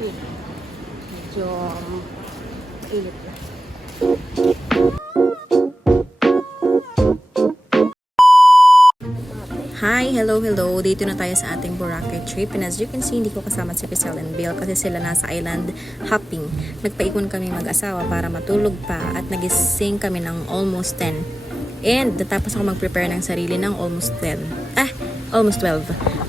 Medyo init na. Hi! Hello! Dito na tayo sa ating Boracay trip. And as you can see, hindi ko kasama si Pisel and Bill kasi sila nasa island hopping. Nagpaikon kami mag-asawa para matulog pa at nagising kami ng almost 10. And natapos ako mag-prepare ng sarili ng almost 12.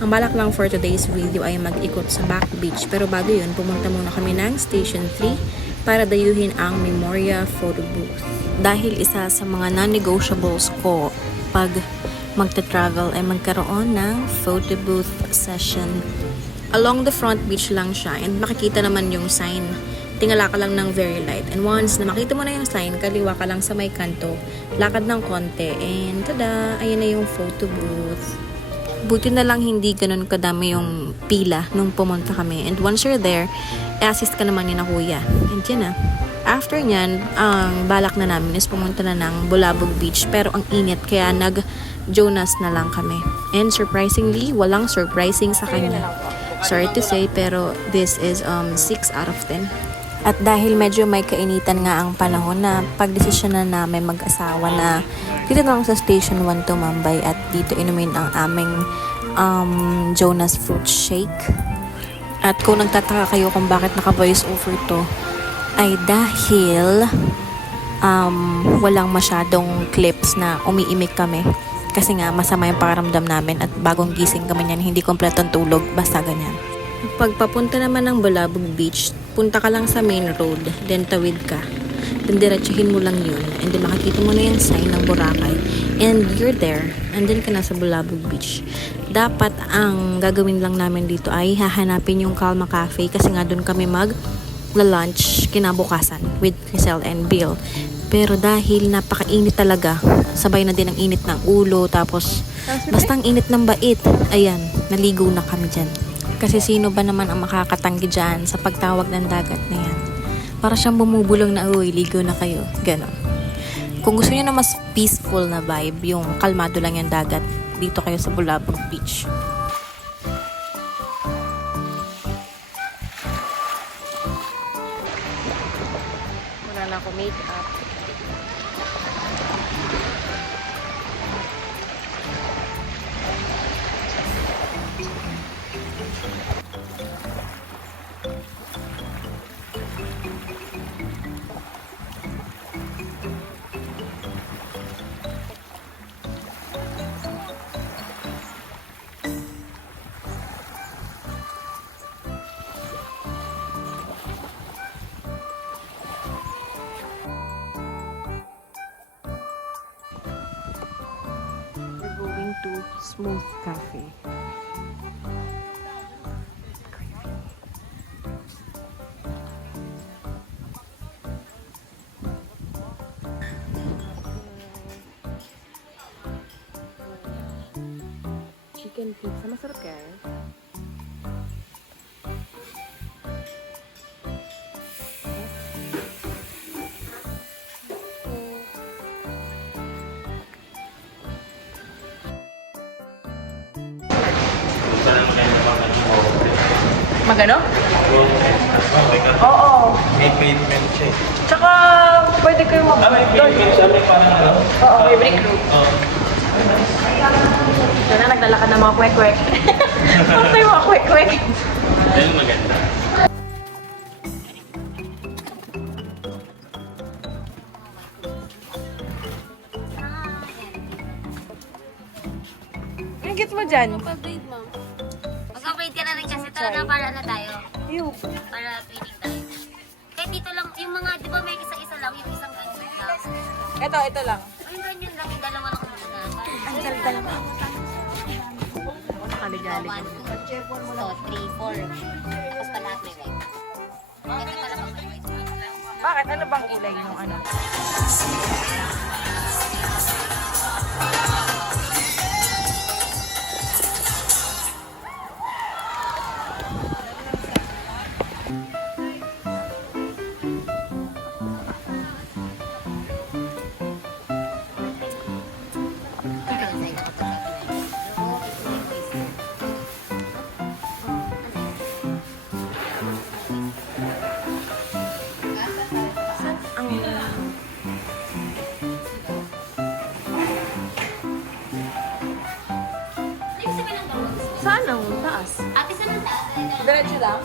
Ang balak lang for today's video ay mag-ikot sa back beach. Pero bago yun, pumunta muna kami ng Station 3 para dayuhin ang Memoria Photo Booth. Dahil isa sa mga non-negotiables ko pag magta-travel ay magkaroon ng photo booth session. Along the front beach lang siya and makikita naman yung sign. Tingala ka lang ng very light. And once na makita mo na yung sign, kaliwa ka lang sa may kanto, lakad ng konti, and tada, ayun na yung photo booth. Buti na lang hindi ganun kadami yung pila nung pumunta kami. And once you're there, assist ka naman ni na kuya. And yan na. After nyan, ang balak na namin is pumunta na ng Bulabog Beach. Pero ang init, kaya nag-Jonas na lang kami. And surprisingly, walang surprising sa kanya. Sorry to say, pero this is 6 out of 10. At dahil medyo may kainitan nga ang panahon na pagdesisyon na namin mag-asawa na dito lang sa Station 1 tumambay at dito inumin ang aming Jonas Fruit Shake. At kung nagtataka kayo kung bakit naka-voice over to, ay dahil walang masyadong clips na umiimik kami. Kasi nga masama yung pakiramdam namin at bagong gising kami niyan, hindi kompletong tulog, basta ganyan. Pagpapunta naman ng Bulabog Beach, punta ka lang sa main road, then tawid ka. Then diretsuhin mo lang yun, and then makikita mo na yung sign ng Boracay. And you're there, and then ka na sa Bulabog Beach. Dapat ang gagawin lang namin dito ay hahanapin yung Calma Cafe kasi nga doon kami lunch kinabukasan with Crisel and Bill. Pero dahil napakainit talaga, sabay na din ang init ng ulo, tapos basta ang init ng bait, ayan, naligo na kami dyan. Kasi sino ba naman ang makakatanggi dyan sa pagtawag ng dagat na yan? Para siyang bumubulong na, uy, ligo na kayo. Ganon. Kung gusto niyo na mas peaceful na vibe, yung kalmado lang yung dagat, dito kayo sa Bulabog Beach. Wala na ako make-up. To Smooth Cafe. Chicken pizza, masarap kaya yun? Magano? Oo. May pavement siya eh. Tsaka, pwede kayo May pavement siya, may parang ano? Oo, may brick road. Oo. Ito na, naglalakad ng mga kwek-kwek. Ano yung mga kwek-kwek? Ayun maganda. Ang git mo dyan? Mag-upgrade, ma'am. Mag-upgrade ka na rin kasi talaga para na tayo. Ew. Para twinning tayo. Kahit dito lang, yung mga, di ba may isa-isa lang, yung isang ganyan lang. Ito lang. Ay, ganyan lang, yung dalawa lang muna. Ang dal-dal mo. Kaligali. 1, 2, 3, 4. Tapos pa lahat may white. Ito pala pag may white. Bakit? Ano bang kulay nung ano? Diretso lang?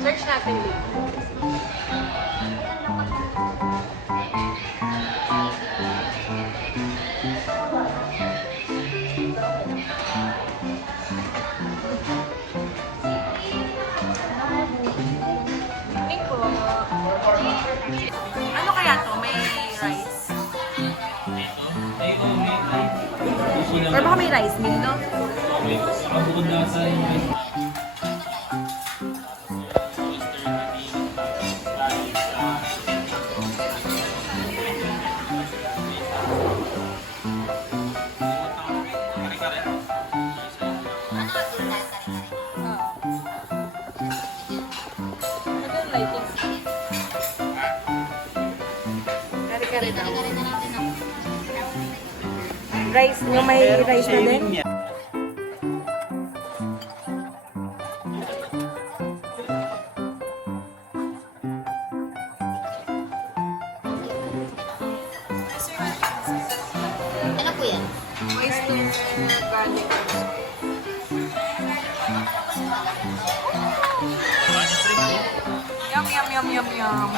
Search natin dito. Tingin ko. Ano kaya to? May rice? Or baka may rice meal, no? Bukod na sa Kare-kare daw. Rice, yung may rice na din? Ano po yan? Oyster garlic. Yum, yum, yum, yum, yum.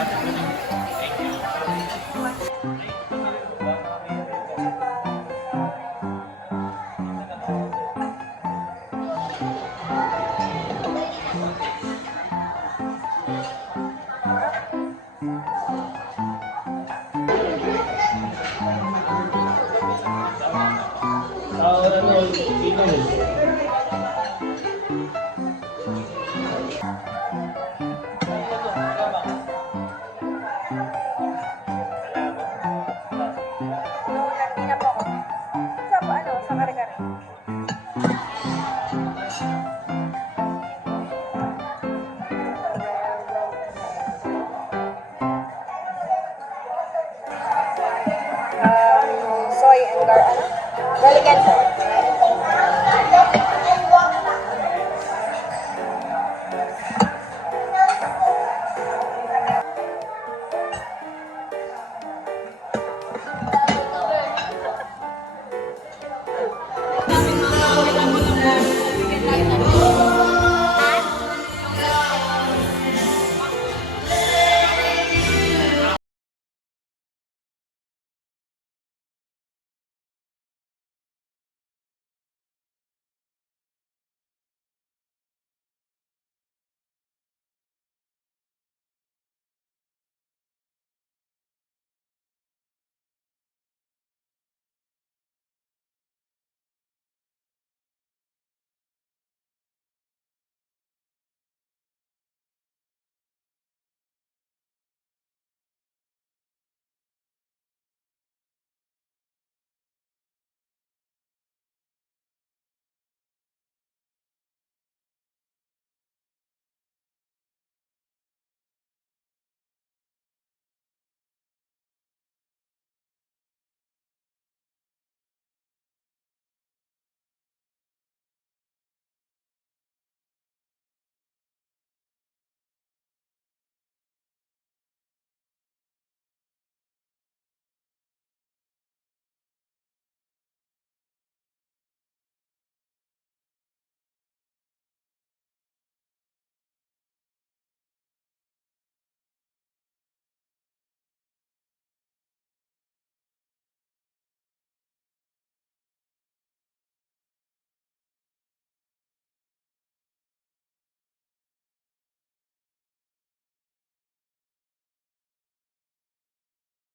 Sa kare-kare. Soy and garlic and soy.